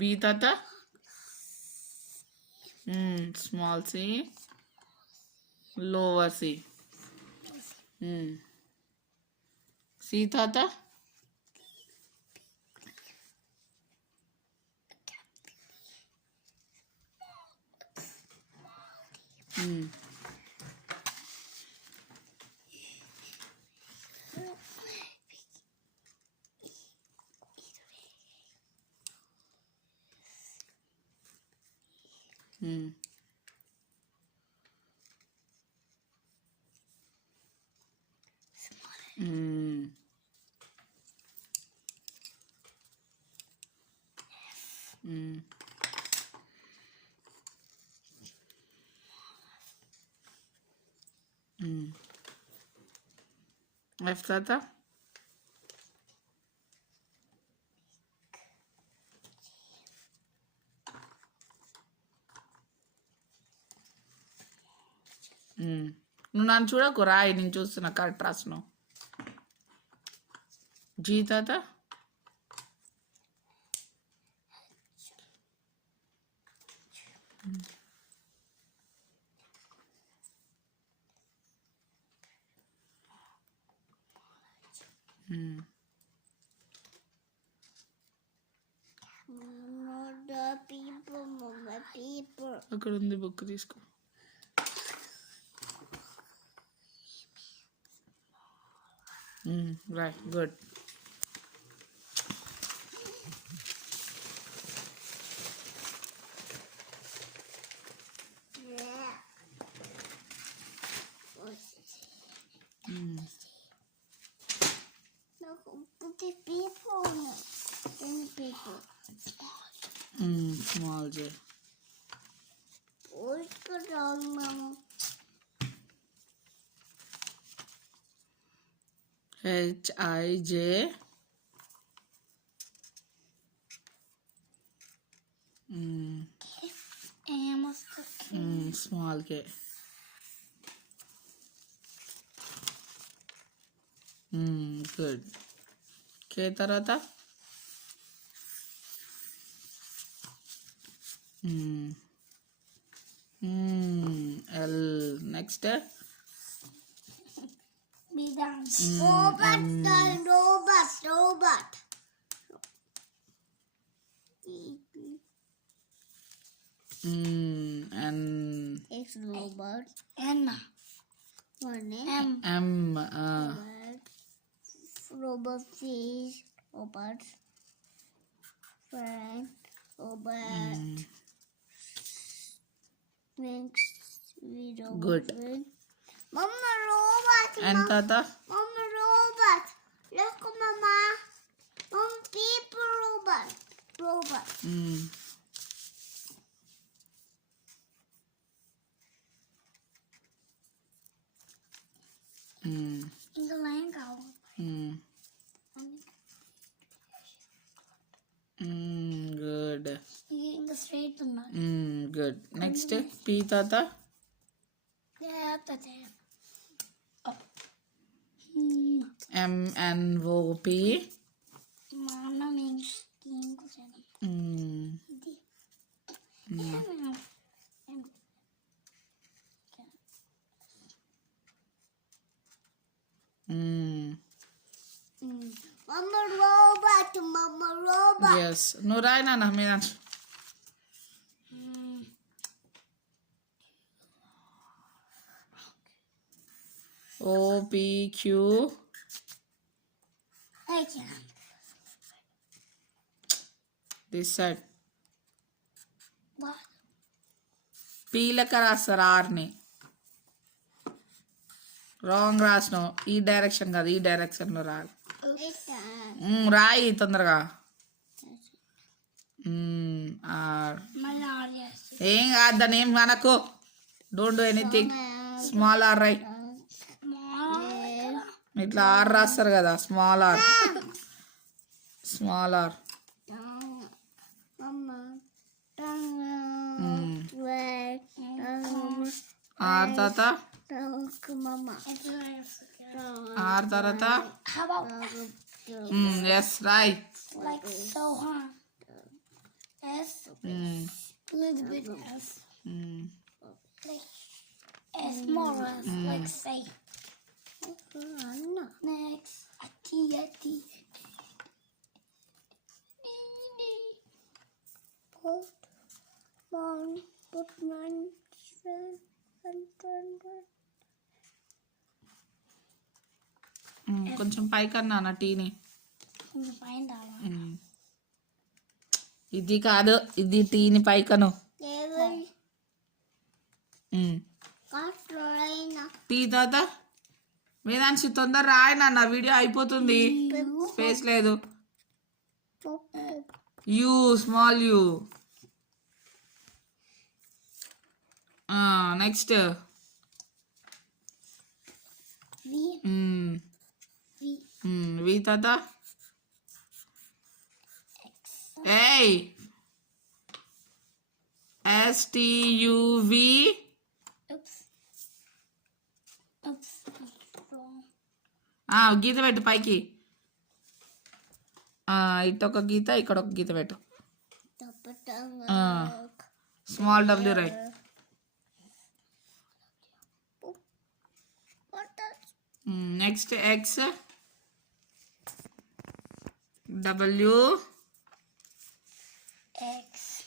B తాత small C lower C C తాత F తాత నువ్వు నన్ను చూడకు రాయి, నేను చూస్తున్నా కరెక్ట్ రాస్తున్నావు. జీ తాత అక్కడ ఉంది, బుక్ తీసుకో. Right, good. Small J. What's going on, Mama? H-I-J. Small K. Good. K tarata? L. Next. Robot. N. It's robot. N. One M. M. Robot fish. Robot. Friend. Robot. Next. Good. Mama, robot. And tata? Mama, robot. Look, Mama. Mama, people robot. Robot. ఇంకా లైన్ కావాలి. గుడ్. ఇంకా స్ట్రైట్ ఉన్నా. Good. Next P తాత? MNOP. మా అన్న Mama robot. Yes. నువ్వు రాయి నాన్న మీద. OPQ. This side. P లెక్క రాస్తారు ఆర్ని. రాంగ్ రాసినావు. ఈ డైరెక్షన్ కాదు, ఈ డైరెక్షన్లో రాలి. రాయి తొందరగా. ఏం కాదు, దాన్ని ఏం కనకు. Don't do anything. Small R right. ఇట్లా ఆర్ రాస్తారు కదా, small R. Small R. R తర్వాత ఆర్ తర్వాత ఎస్ రాయ్. Like so, huh? S. Little bit S. Like S more S. Like say. Next. A T. Put one. కొంచెం పైకన్నా నా టీని. Find out. ఇది కాదు, ఇది టీని పైకను. టీ తాత వేదాంశి తొందర రాయి నాన్న, వీడియో అయిపోతుంది. స్పేస్ లేదు. You small you. నెక్స్ట్ వి తాత. ఏయ్ STUV. గీత పెట్టు పైకి. ఇటు ఒక గీత, ఇక్కడ ఒక గీత పెట్టు. స్మాల్ W రాయ్. Next X W. X.